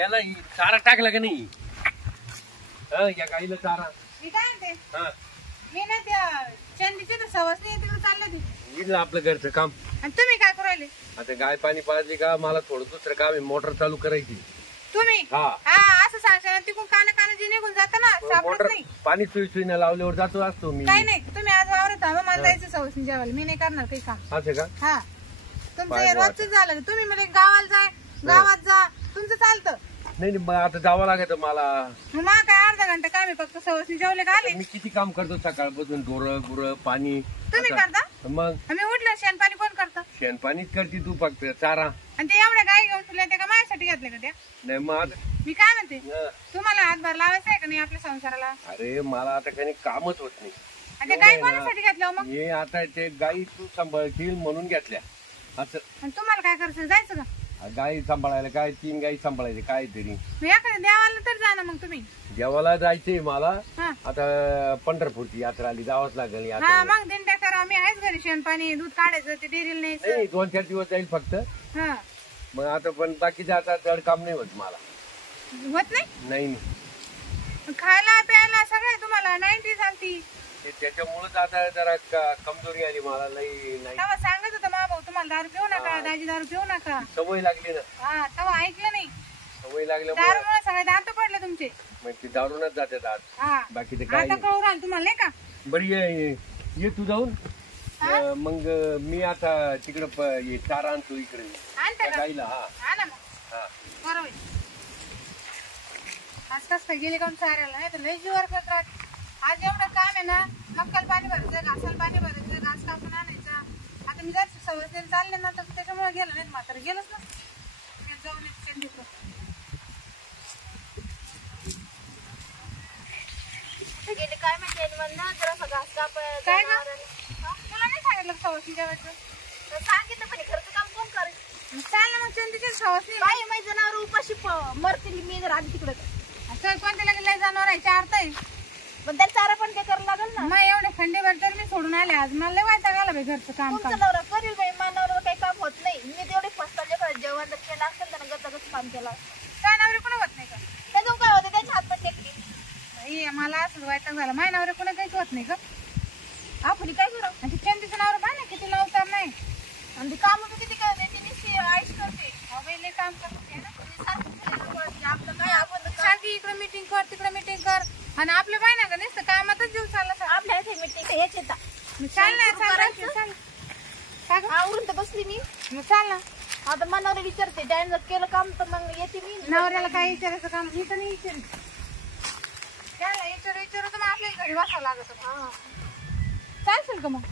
याला चारा टाकला का नाही? या गाईला चारा मी ना त्या चंदीच्या सवासनी तिकडे चालले इथलं आपलं घरचं काम. आणि तुम्ही काय करू राहिले? आता गाय पाणी पाजली का मला थोडं दुसरं काम आहे, मोटर चालू करायची. तुम्ही हा असं सांगता तिकडून काना जे निघून जात ना सापडत मोटर नाही. पाणी सुईनं लावल्यावर जातो असतो मी. काही नाही, तुम्ही आज वावरत आहो, मला जायचं सवासनी जेवायला. मी नाही करणार काही काम. असं का? हा तुमचं रोजच झालं. तुम्ही मला गावाला जाय, गावात जा, तुमचं चालतं. नाही मग आता जावं लागत मला. मग काय अर्धा घंटा काय मी फक्त सवासनी जेवले का आले. मी किती काम करतो सकाळपासून, ढोरं गुरं पाणी. तुम्ही करता? मग आम्ही उठलं शेण पाणी कोण करतं? शेण पाणीच करते तू फक्त, चारा. आणि ते एवढ्या गाई घेऊन तुला त्या का माझ्यासाठी घेतले का त्या? नाही मग आता मी काय म्हणते, तुम्हाला हातभार लावायचा आहे का नाही आपल्या संसाराला? अरे मला आता काही कामच होत नाही. आणि त्या गाई कोणासाठी घेतल्या मग? हे आता ते गाई तू सांभाळतील म्हणून घेतल्या असं. आणि तुम्हाला काय करायचं, जायचं का? गाई सांभाळायला काय, 3 गाई सांभाळायचे काय तरी. मग एखाद्या देवाला तर जा ना मग तुम्ही. देवाला जायचंय मला. हा आता पंढरपूरची यात्रा आली, जावंच लागेल. हा मग दिंड्या करा, मी आहेच घरी. शेण पाणी दूध काढायचं, ते डेअरीला न्यायचं. नाही 2-4 दिवस जाईल फक्त. हा मग आता पण बाकीचं आता जड काम नाही होत मला. होत नाही? नाही खायला प्यायला सगळं तुम्हाला 90 चालती. त्याच्यामुळेच आता जरा कमजोरी आली मला. लई नाही तेव्हा सांगत होता मा भाऊ तुम्हाला दारू पिऊ नका, दाजी दारू पिऊ नका. सवय लागली ना. हा तेव्हा ऐकलं नाही. सवय लागल्यामुळे दारूमुळे सगळे दात पडले तुमचे. मग ते दारूनच जाते दात. हा बाकी ते काय आता कळू राहिलं तुम्हाला नाही का? बरी ये तू जाऊन. मग मी आता तिकडं चारा आणतो इकडे गाईला. हा ना मग बरोबर. आज कस काय गेले काम चारायला? नाही तर लय जीवर करत राहते. आज एवढं काम आहे ना, मक्काला पाणी भरायचं, घासाला पाणी भरायचं, घास कापून आणायचा. आता मी जर सवय चालले ना तर त्याच्यामुळे गेलं नाही, मात्र गेलंच ना. मी जाऊन चंदीपूर गेले काय माहिती जरासा घास कापायला. काय ग तुला नाही सांगितलं सवासनी जेवायचं? सांगितलं पण घरचं काम कोण करेल? चाल ना मग चंदीची सवासनी. बाई माझी जनावर उपाशी मरतील मी जर आधी तिकडे. असं कोणत्या लगे लय जनावर आहे, 4 तर पण त्याला चारा पण ते करायला लागेल ना. मग एवढे खंडीभर तर मी सोडून आले. आज मला लय वाईट आला बाई घरचं काम. तुमचं नवरा करील बाई, मानावर काही काम होत नाही. मी तेवढे फसताले जेवण केलं असेल तर गतगत काम केलं. काय नवरे कोणा होत नाही का? त्याच्यावर काय होतं, त्याच्या हात पण टेकली. मला असं वाईट झालं. माझ्या नवरे कोणा काहीच होत नाही का? आपण काय करू? आणि चंदीचं नवरा पाहा ना किती लवकर नाही. आणि काम किती काय नाही, ती आईश करते. लय काम करते ना. आपलं काय आपण सारखी इकडे मीटिंग कर, तिकडे मीटिंग कर. आणि आपलं काय ना का नुसतं कामातच जीव चालला. आपल्या इथे मीटिंग हेच येतात. चाल ना चाल. काय आवरून तर बसली मी. मग चाल ना. आता मनावर विचारते, त्याने जर केलं काम तर मग येते मी. नवऱ्याला काय विचारायचं काम? मी तर नाही विचार. त्याला विचारू तर मग आपल्या घरी बसावं लागत. चालशील का मग?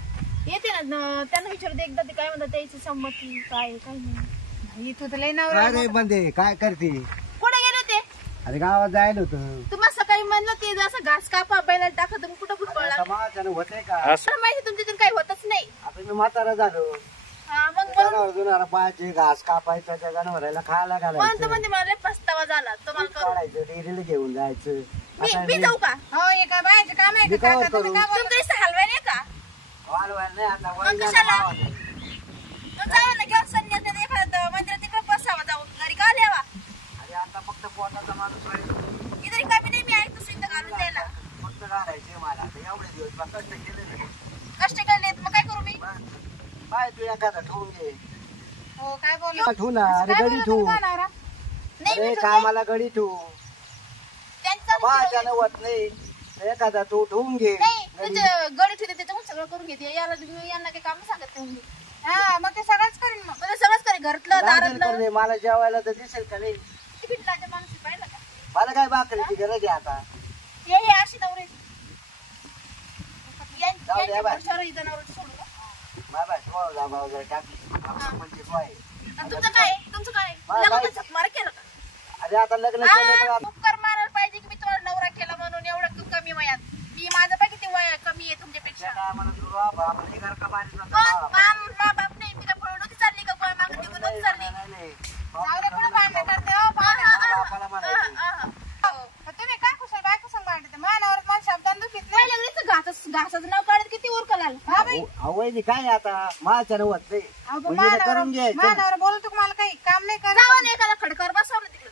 येते ना त्यांना विचारते एकदा, ते काय म्हणतात त्याची संमती काय नाही. तू तर लय नवरा बंदे काय करते? कुठे गेले ते? अरे गावात जायला होतं. तुम्हाला सकाळी म्हणलं ते जसं घास कापा बैला टाका, तुम्ही कुठं फुटबॉल होते का? माहिती तुमच्यातून काही होतच नाही. आता मी म्हातारा झालो. मग जनावर पाहायचे, घास कापायचं, त्या जनावराला खायला घालायचं, म्हणते मला पस्तावा झाला तुम्हाला काढायचं, डेअरीला घेऊन जायचं. मी जाऊ का? हो हे काय बायचं काम आहे का? तुमचं हलवाय नाही का? नाही आता मग कशाला जाऊ ना, घेऊन संन्यास एखादं मंदिरात तिकडे बसावा, जाऊन घरी का लिहावा. अरे आता फक्त पोटाचा माणूस आहे. इतरी कमी नाही, मी ऐकतो सुद्धा घालून द्यायला. फक्त घालायचे मला. आता एवढे दिवस कष्ट केले. कष्ट केलेत मग काय करू मी? पाय तू एखादा ठेवून घे. हो काय बोल ठेवू ना. अरे गडी ठेवू. अरे कामाला गडी ठेवू. त्यांचं होत नाही. एखादा तू ठेवून घे. गडी ठेवते त्याच्यामुळे सगळं करून घेते. यांना काही काम सांगत नाही मी. हा मग ते सगळंच करीन. मग सगळंच करे, घरातलं दारातलं. मला जेवायला तर दिसेल का नाही? पिठलाच्या माणूस पाहिलं का? मला काय भाकरीची गरज आहे आता? हे अशी नवरे जनावर सोडू का? बाय बाय थोडं जाबाव जर टाकली म्हणजे काय. तुमचं काय? तुमचं काय लग्न झकमार केलं का? अरे आता लग्न केलं. उपकार मारायला पाहिजे की मी तुम्हाला नवरा केला म्हणून. एवढं कमी वयात मी माझं पाय किती वय कमी आहे तुमच्यापेक्षा. घर का बाहेर मा बाप नाही. मी काय पळून होती चालली का? गोळ्या मागत निघून होती चालली. कुठं भांडण करते? तुम्ही काय कुशल बायको संग भांडते? मानावर मला शब्दांत दुखीत नाही. घासाचं नाव काढत किती उरकल आलं. अवैधी काय आता माझ्या होत नाही. करून घे. मानावर बोलतो मला काही काम नाही करत. जावा ना एखादा खडकावर बसावं ना तिकडे.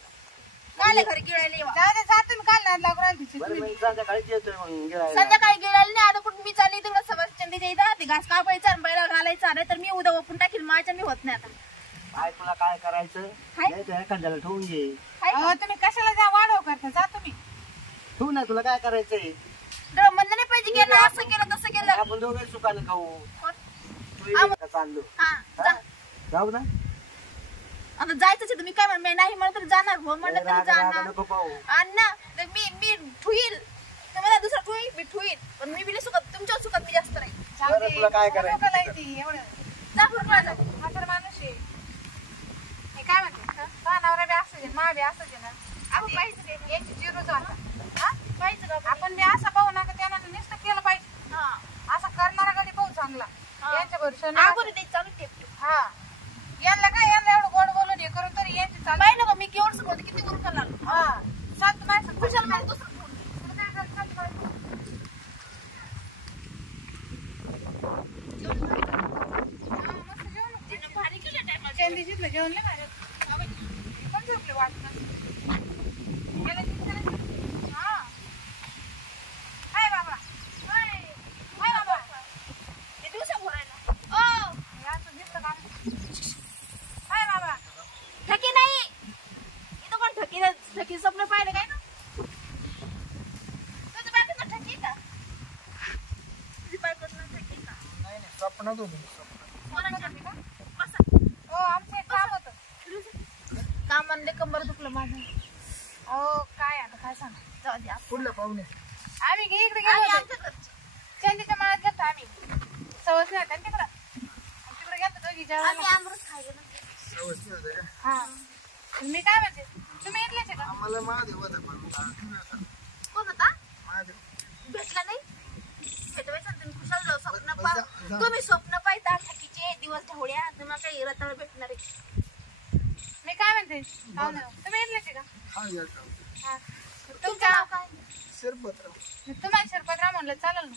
काले घरी गिळायला येवा. जाऊ दे जा तुम्ही काल नाद लागून राहिली तिची. बरं मी संध्याकाळीच येतोय मग गिळायला. संध्याकाळी गिळायला नाही आता कुठं मी चालली तिकडे समजचंदीच्या इथं ते घास कापायचा आणि बैला घालायचा नाही तर मी उद्या ओपून टाकील माझ्या मी होत नाही आता. काय तुला काय करायचं यायचं एखाद्याला ठेवून घे. अहो तुम्ही कशाला जा वाढव करता जा तुम्ही. ठेवू ना तुला काय करायचंय. तर म्हणलं नाही पाहिजे की यांना असं केलं तसं केलं. आपण दोघे सुखाने खाऊ. कोण? तू ये का चाललो. हा जा. जाऊ ना. आता जायचंच आहे तुम्ही काय म्हणलं नाही म्हणलं तर जाणार हो म्हणलं तरी राग राग जाणार. नको पाहू. अण्णा तर मी ठुईल तुम्हाला दुसरा ठुईल मी ठुईल पण मी बिली सुखात तुमच्या सुखात मी जास्त नाही. जाऊ बरं, दे. तुला काय करायचं? लोकाला येते एवढं. जा फुरफुरा जा. म्हातारा माणूस आहे. हे काय म्हणते हा नवरा बी असायचे मा बी असायचे ना. आपण पाहिजे ते. याची जिरो जाता. हा पाहिजे का आपण बी असं पाहू ना का त्यानं नुसतं केलं पाहिजे. हा असं करणारा गडी पाहू चांगला. हा. यांच्या भरोशा आपण ते चालू ठेवतो. हा यांना काय यांना एवढं गोड बोलून हे करून तरी यांची चालू. पाहिलं का मी केवढं सगळं किती उरका लागलो. हा शांत माणसं खुशाल मला दुसरं फोन. भारी केलं टायमाला. चंदीजीतलं जेवण लय भारी होतं. पण झोपले वाटतं. गेलं की करायचं. हा. हाय बाबा. हाय. हाय बाबा. ते दिवसा भरायला. ओ हे असं दिसतं का? हाय बाबा. ठकी नाही इथं कोण ठकी स्वप्न पाहिलं काय ना तुझ्या बायकोचं ठकी का तुझी बायकोचं ठकी का नाही नाही स्वप्नात होतो. कोणाच्या का? बसा हो आमचं एक काम होतं. कामांमध्ये कंबर दुखलं माझं. अहो काय आता काय सांग. जाऊ द्या पुढल्या पाहुणे. आम्ही इकडे गेलो होतो. आमच्या घरचे. चंदीच्या मळ्यात गेलो आम्ही. सवस नाही होता तिकडं. तिकडे गेलो दोघी आम्ही जेवायला. आमरस खायला ना. व्यवस्थित होतं का? हा मी काय म्हणते तुम्ही इथलेच आहे का? आम्हाला महादेव होता पण कोण होता महादेव भेटला नाही भेटवायचं ना तुम्ही खुशाल जाऊ स्वप्न जा. तुम्ही स्वप्न पाहता ठकीचे दिवस ढवळ्या तुम्हाला काही रताळ भेटणार आहे. मी काय म्हणते हो ना. तुम्ही इथलेच आहे का? हा याचा हा तुमचं नाव काय शिरपत्र. तुम्हाला शिरपतराव म्हणलं चालेल ना.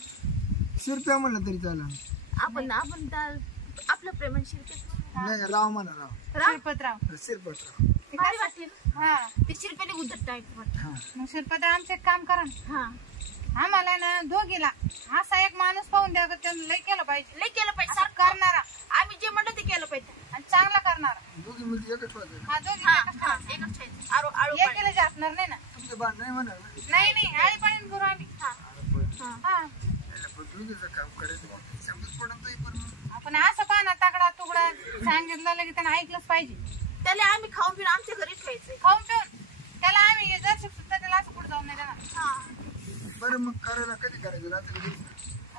शिरप्या म्हणलं तरी चालेल. आपण आपलं प्रेमान शिरपेच नाही राव म्हणा राव. शिरपतराव शिरपत्र. भारी वाटेल हा ते शिरपेने उद्धट टाईप हा मग शिरपतराव आमचं एक काम करा ना. हा आम्हाला ना दोघीला असा एक माणूस पाहून द्या त्यानं लय केलं पाहिजे. लय केलं पाहिजे असं सारखं करणारा आम्ही जे म्हणतो ते केलं पाहिजे. आणि चांगला करणारा. दोघी मुलगी एकच वाजले. हा दोघी हा एकच हा करा. एकच ठेवायचं. आळू आळू एक केलं जाणार नाही ना. तुमचं बाण नाही म्हणा. नाही नाही आई पण करू आम्ही. हा हा हा दुधीचं काम करायचं समजत पडत नाही पण मग. आपण असं पाना तगडा तुगडा सांगितलं की त्यानं ऐकलंच पाहिजे. त्याला आम्ही खाऊन पिऊन आमच्या घरी ठेवायचंय. खाऊन पिऊन त्याला आम्ही जर शिकतो त्याला असं पुढे जाऊन नाही देणार. हा बरं मग करायला कधी करायचं रात्री.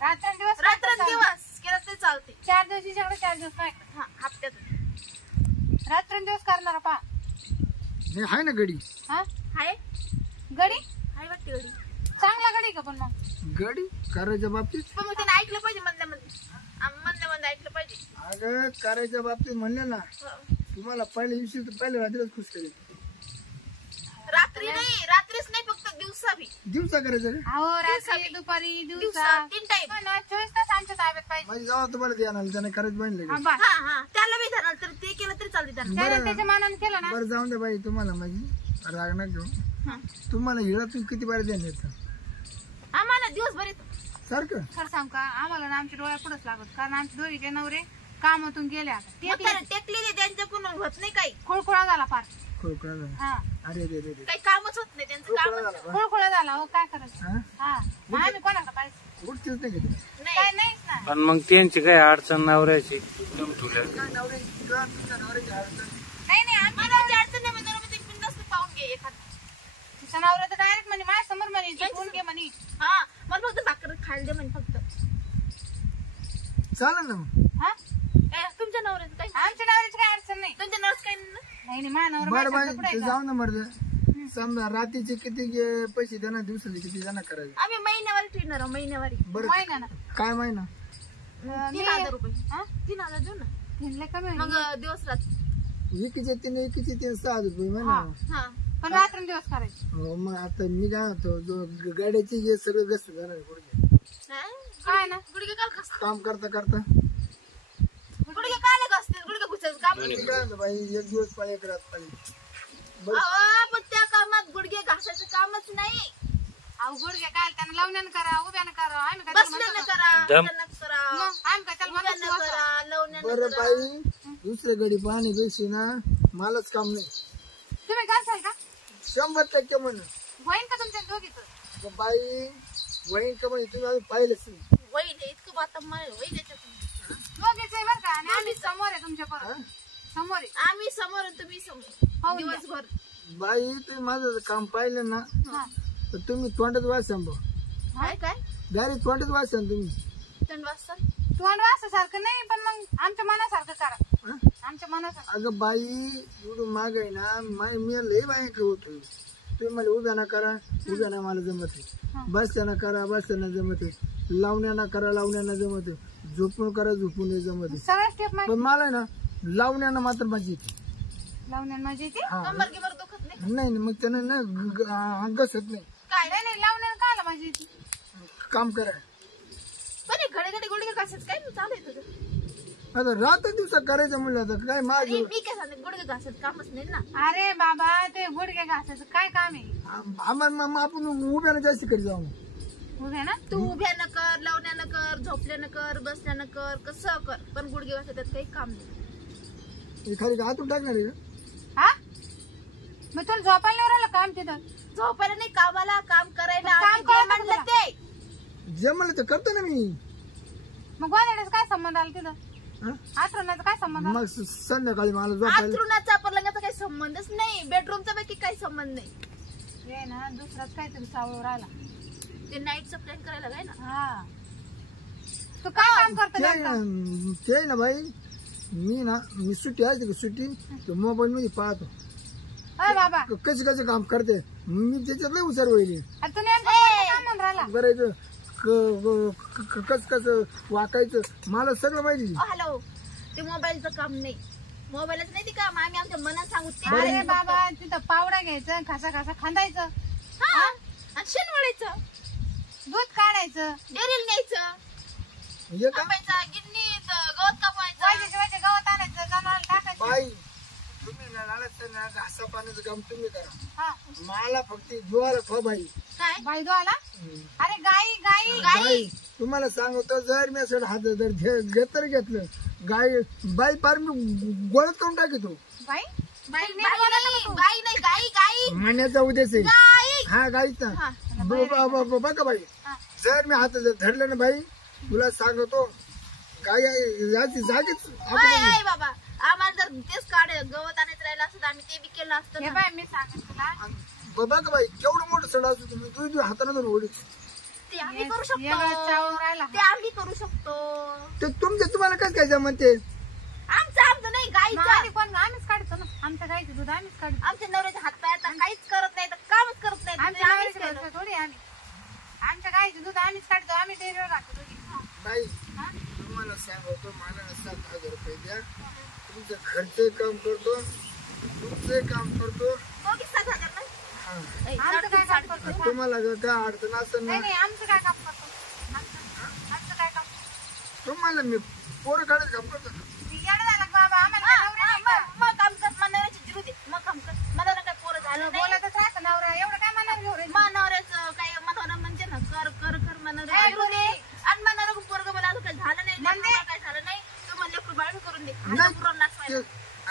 रात्रंदिवस रात्रंदिवस केलं ते चालते. 4 दिवशी सगळं 4 दिवस नाही हा हप्त्यातून रात्रंदिवस करणारा पा. नाही आहे ना गडी. हा हाय गडी हाय वाटते घरी चांगला गडी का पण मग गडी करायच्या बाबतीत. पण मग त्याने ऐकलं पाहिजे म्हणल्यामध्ये ऐकलं पाहिजे. अगं करायच्या बाबतीत म्हणले ना तुम्हाला पहिल्या दिवशी पहिल्या रात्रीच खुश करेल. रात्री नाही रात्रीच नाही फक्त दिवसा बी दिवसा करायचं का? अहो रात्री दुपारी दिवसा दिवसा 3 टाइम. 24 तास आमच्या ताब्यात पाहिजे. माझी जावा तुम्हाला ते आणाल त्याने करायचं बनले. हा, बस. हा हा त्याला बी धरणार तर ते केलं तरी चालते त्यांना. त्याने त्याच्या मनाने केलं ना. बरं जाऊन द्या बाई तुम्हाला माझी राग ना घेऊ. हा. तुम्हाला हिळातून किती बाहेर द्या येतं आम्हाला दिवसभर येतो. सारखं. खरं सांग का आम्हाला ना आमच्या डोळ्या पुढेच लागत कारण आमचे दोघीचे नवरे कामातून गेले आता टेकली त्यांच्याकडून होत नाही काही. खुळखुळा झाला फार. खोकळा झाला. हा अरे रे रे रे. काही कामच होत नाही त्यांचं खोकळा काम झाला बा. खुळखुळा झाला हो काय करायचं. हा? हा मग आम्ही कोणाला पाहिजे उठतेच नाही का ते? नाही. काय नाहीच ना. पण मग त्यांची काय अडचण नवऱ्याची एकदम ठुल्या. काय नवरे तुझ्या नवऱ्याची अडचण. नाही नाही आम्ही मला जी अडचण नाही म्हणजे मी ते बिनधास्त पाहून घे एखादं. तिचा नवरा तर डायरेक्ट म्हणे माझ्या समोर म्हणे फोन घे म्हणे. हा मला फक्त भाकर खायला दे म्हणे फक्त. चालेल ना मग. हा तुमच्या नवऱ्याचं काही आमच्या नवऱ्याची काय अडचण नाही. तुमच्या नवऱ्याचं काही नाही ना? नाही नाही माझ्या नवरा बरं माझ्या पुढे बाई आहे का? जाऊ ना मर्द. समजा रात्रीचे किती पैसे देणार दिवसाचे किती देणार करायचे. आम्ही महिन्यावारी ठेवणार आहोत महिन्यावारी. बरं महिना ना. काय महिना. 3000 रुपये. हा 3000 देऊ ना तीनला कमी होईल. मग दिवस रात्र. एकीचे 6 रुपये महिना. हा पण रात्रंदिवस करायचे. हो मग आता मी काय होतो जो गाड्याची जे सगळं गस्त जाणार पुढे काय ना गुडघे काल कसं काम करता करता गुडघे काय असते गुडघे घुसायचं काम. ते काय होतं बाई एक दिवस पाळी एक रात पाळी. पण त्या कामात गुडघे घासायचं कामच नाही. अहो गुडघे काय त्यानं लावण्यानं करा उभ्यानं करा आम्ही काय बसल्यानं करा, उभ्यानं करा, आम्ही काय त्याला म्हणतो उभ्यानं करा, लावण्यानं बरं करा. बाई दुसऱ्या गडी पाहण्यापेक्षा ना मलाच काम नाही. तुम्ही करताय का 100% म्हणून होईन का तुमच्या दोघीच बाई वहीन का म्हणजे तुम्ही अजून पाहिलंच नाही. वही नाही इतकं बातम वही त्याच्यात. दोघीच आहे बरं का आणि आम्ही समोर आहे तुमच्या परत समोर आहे आम्ही समोर आणि तुम्ही समोर हो, दिवसभर. बाई तुम्ही माझं काम पाहिलं ना तर तुम्ही तोंडात वाचन बा काय काय डायरेक्ट तोंडात वाचन तुम्ही. 3 वाजता तोंड वासासारखं नाही पण मग आमच्या मनासारखं करा हं? आमच्या मनासारखं. अगं बाई एवढं माग आहे ना मी लई बाई होतो. तुम्ही मला उभ्या ना करा उभ्या ना मला जमत आहे. बसत्याना करा बसत्याना जमत आहे. लावण्याना करा लावण्याना जमत आहे. झोपून करा झोपून जमत आहे. सगळ्या स्टेप पण मला ना लावण्याना मात्र माझी येते. लावण्यान माझी येते हा कंबर गिबर दुखत नाही. नाही मग त्यानं ना घसत नाही. काय नाही नाही लावण्यान काय आलं माझी येते काम करा पण घडी घडी गुडघे घासायचं काय चालू आहे तुझं. आता रात दिवसात करायचं म्हणलं आता काय माझ अरे मी काय सांगते गुडघे घासायचं कामच नाही ना. अरे बाबा ते गुडघे घासायचं काय काम आहे आम्हाला आपण उभ्यानं जास्त करी जाऊ. उभे ना तू उभ्यानं कर, लावण्यानं कर, झोपल्यानं कर, बसल्यानं कर, कसं कर, पण गुडघे घासायचं काही काम नाही. खाली हातून टाकणार आहे का? हा मग तुला झोपायला राहिलं काम तिथं झोपायला नाही कामाला काम करायला. काम आम्ही करा जे म्हणलं तुला. ते जे म्हणलं तर करतो ना मी. मग गोंधळाचा काय संबंध आला तिथं हं? आठवण्याचा काय संबंध आला? मग संध्याकाळी मला झोपायला आथरुणाचा पलंगाचा काही संबंधच नाही. बेडरूमचा पैकी काही संबंध नाही. हे ना दुसराच काहीतरी सावळ राहिला. ते नाईटचा प्लॅन करायला काय ना. हा तू काय काम करतो ते नेमकं? ते ना बाई मी सुट्टी असते का सुट्टी मोबाईल मध्ये पाहतो अरे बाबा कसे कसे काम करते मी त्याच्यात लय हुशार होईल. अरे तू नेमकं कोणतं काम म्हणून राहिला करायचं कस कसं वाकायचं मला सगळं माहिती. हॅलो ते मोबाईलचं काम नाही. मोबाईलच नाही ते काम. आम्ही आमच्या मनात सांगू ते अरे करायचं बाबा फक्त. तिथं पावडा घ्यायचं खासा खासा खांदायचं हा आणि शेण वळायचं, दूध काढायचं डेरीला न्यायचं, हे का कापायचा गिरणीत गवत कापायचं. वायचे गवत आणायचं जनावराला टाकायचं. बाई तुम्ही ना घासा पाण्याचं काम तुम्ही करा. हा मला फक्त ज्वार खा बाई. काय बाई आला अरे गाई गाई गाई तुम्हाला सांगतो जर मी असं हात जर घेतलं गाय बाई पार मी गोळत करून टाकतो. बाई बाई बाई नाही गाई गाई म्हणण्याचा उद्देश आहे. गाई. हा गाईचा हा. बघा बाई जर मी हात धरलं ना बाई तुला सांगतो गाय याची जागीच आहे बाबा. आम्हाला जर तेच गवत आणायचं राहिलं असतं तर आम्ही ते बी केलं असतं हे ना. बाय मी सांगेन तुला बघा बाई केवढं मोठं सड असतो तुम्ही तुझ्या हाताने धरून ओढीत. ते आम्ही करू एवढं चावून शकतो. राहिला ते आम्ही करू शकतो. ते तुम्हाला कसं काय म्हणते आमचं नाही मग गाईचं. आम्ही पण आम्हीच काढतो ना आमच्या गाईचं दूध आम्हीच काढतो. आमच्या नवऱ्याच्या हात पाय आता काहीच करत नाही तर कामच करत नाही. आमच्या ते आम्हीच गाईचं केलं. दूध थोडी आम्ही आमच्या गाईचं दूध आम्हीच काढतो आम्ही डेअरीवर राहतो दोघी. बाई तुम्हाला सांगतो मला 7,000 रुपये द्या तुमचं घरचे काम करतो तुमचे काम करतो. दोघीच 7,000 ना? हा. ऐ, आमचं काय काम करतो सांग? तुम्हाला जर काय अडचण असेल नाही ना नाही आमचं काय काम करतो आमचं काय काम तुम्हाला मी पोरं काढत काम करतो. येडं झालं का बाबा आम्हाला हा, काय नवरा नाही का? मग काम कर. मग नवऱ्याची जिरू दे. मग काम कर. मला काय पोरं झालं नाही. बोलतच राहतं नवरा एवढं काय मनावर घेऊ रे मग नवऱ्याचं काय मनावर म्हणजे ना कर कर कर मनावर जिरू दे. आणि मग नवरा पोरगं मला असं काही झालं नाही लेकरं काय झालं नाही तू मला लेकरू बाळ करून दे. नाही. पुरण नाचवायला.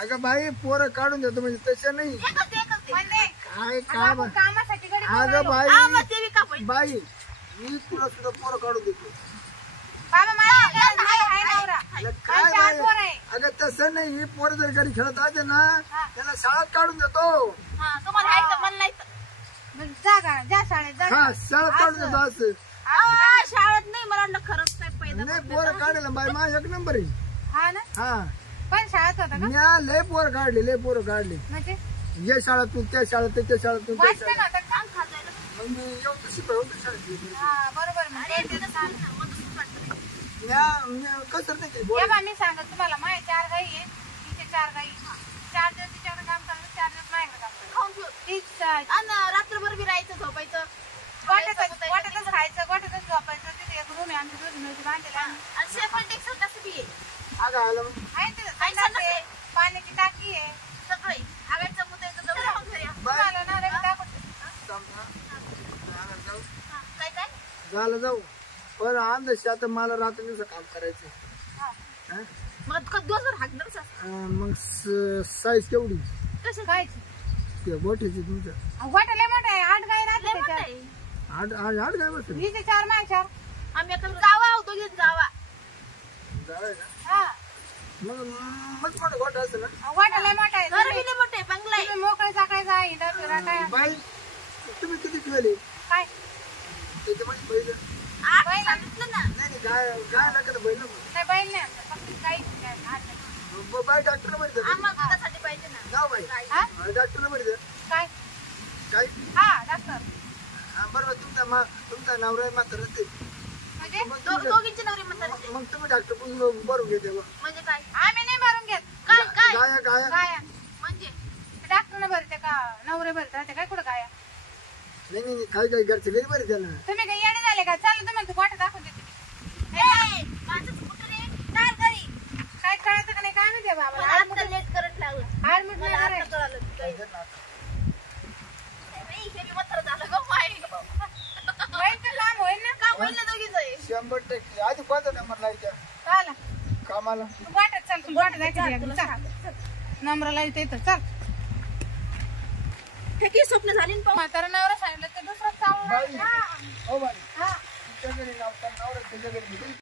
अगं बाई पोरं काढून देतो म्हणजे तसं नाही एकच दे. म्हणजे काय काय आपण कामासाठी गडी अगं बाई हा, मग ते बी कापायचं. बाई मी तुला सुद्धा पोरं काढून देतो. बाबा मला आहे नवरा अगं काय आमच्या बाई हातवर आहे. अगं तसं नाही ही पोरं जर घरी खेळत आहे ना त्याला शाळेत काढून देतो. हा, तुम्हाला आहे तर मला नाही तर. मग जा गा जा शाळेत जा हा शाळेत काढून देतो असं आ, शाळेत नाही मला वाटलं खरंच काय पैदा नाही पोरं काढायला बाई माझा एक नंबर आहे. हा ना हा पण शाळेत होता का म्या लय पोरं काढले लय पोरं काढले म्हणजे या शाळेतून त्या शाळेत त्या शाळेतून त्या वाचते शाळेत ना आता सांग खाजायला. मग मी एवढं शिकवतो शाळेत हा बरोबर मग अरे तिथं सांग ना, मग तसंच वाटतं. म्या कसं नाही केलं. हे बा मी सांगत तुम्हाला माझ्या 4 गाई आहे तिथे 4 गाई 4 दिवस तिच्याकडे काम करायचं 4 दिवस माझ्याकडे काम करायचं खाऊन घेऊ. तीच आणि रात्रभर बी राहायचं झोपायचं. गोट्यातच खायचं गोट्यातच झोपायचं तिथे एक रूम आहे आमची दोघी मिळून बांधलेला आम्ही आणि शेपण टेक्सल कसं बी आहे. अगं आलं मग. आहे तिथं काय संडास सांगते? आहे, पाण्याची टाकी आहे सगळे आगायचं मुद्दा जवळ राहून घरी. तुम्हाला ना रवी दाखवते झालं जाऊ पण अंदाज आता मला रात्रीचं काम करायचं हा? मग दिवसभर हाकणार का? मग साईज केवढी कसं काय ते बोटायची तुमच्या वाटा लय मोठा आहे 8 गाई राहते लय मोठं त्याच्यात. आहे. आठ काय बसेल हिचे 4 माय 4. आम्ही आता जावा होतो घेऊन जावा. जावं का हा मग मग मोठा गोठा असेल ना वाटा लय मोठा आहे. घर बी लय मोठं आहे, बंगला आहे. तुम्ही मोकळे चाकळे जा हिंडा फिरा काय बाई तुम्ही किती ठेवले काय त्याच्यामध्ये बैल 8 सांगितलं ना. नाही गाय गाय लागत बैल नाही बैल नाही आणलं, फक्त गाई बाई डॉक्टर मध्ये आम्हाला दुधासाठी पाहिजे ना. जाऊ बाई हा डॉक्टर मध्ये काय काय हा डॉक्टर बरोबर तुमचा नवरा आहे मात्र ते म्हणजे दोघींची नवरी म्हणतात. मग तुम्ही डॉक्टर पण बरोबर घेते मग म्हणजे काय आम्ही नाही भरून घेत. काय काय गाया गाया गाया म्हणजे डॉक्टरने भरते का नवरे भरते राहते काय कुठं गाया नाही नाही काही काही घरचे घरी बरे त्याला तुम्ही काही येणे झाले का चाललं तुम्हाला तू वाटा दाखवून देते ए, माझं स्कूटर आहे, चाल घरी. काय कळतं का नाही काय माहिती मला बाबा आता लेट करंट लागला. आडमुठ मला नाही आता कळालं की काही. बाई, हे बी मथर झालं गं बाई. होईल तर लांब होईल ना का होईल ना दोघीचं आहे? 100% आधी कोणता नंबर लावायचा चाला कामाला तू वाटत चाल तू वाटत जायचं चल नंबरला येतं इथं चल हे की स्वप्न झाली ना पाहू. म्हातारा नवरा सांगितलं तर दुसरं चालू बाई हो बाई हा तुमच्या घरी नवरा त्याच्या घरी